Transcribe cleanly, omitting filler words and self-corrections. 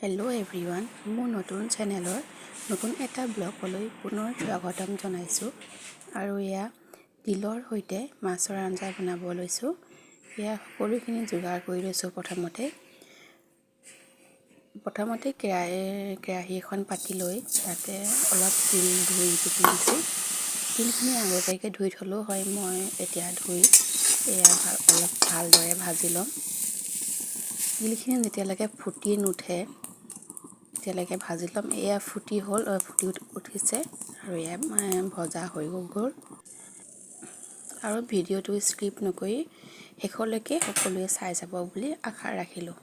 Hello' everyone, মোৰ নতুন চেনেলৰ নতুন এটা ব্লগলৈ পুনৰ স্বাগতম জনাইছোঁ। আৰু এয়া তিলৰ সৈতে মাছৰ আঞ্জা বনাব লৈছোঁ। এয়া সকলোখিনি যোগাৰ কৰি লৈছোঁ। প্ৰথমতে কেৰাহী এখন পাতি লৈ তাতে অলপ তিল ধুই দিছোঁ। তিলখিনি আগতীয়াকৈ ধুই থ'লেও হয়, মই এতিয়া ধুই এয়া অলপ ভালদৰে ভাজি ল'ম। তিলখিনি যেতিয়ালৈকে ফুটি নুঠে তেতিয়ালৈকে ভাজি ল'ম। এয়া ফুটি উঠিছে আৰু এয়া ভজা হৈ গ'ল। আৰু ভিডিঅ'টো স্কিপ নকৰি শেষলৈকে সকলোৱে চাই যাব বুলি আশা ৰাখিলোঁ।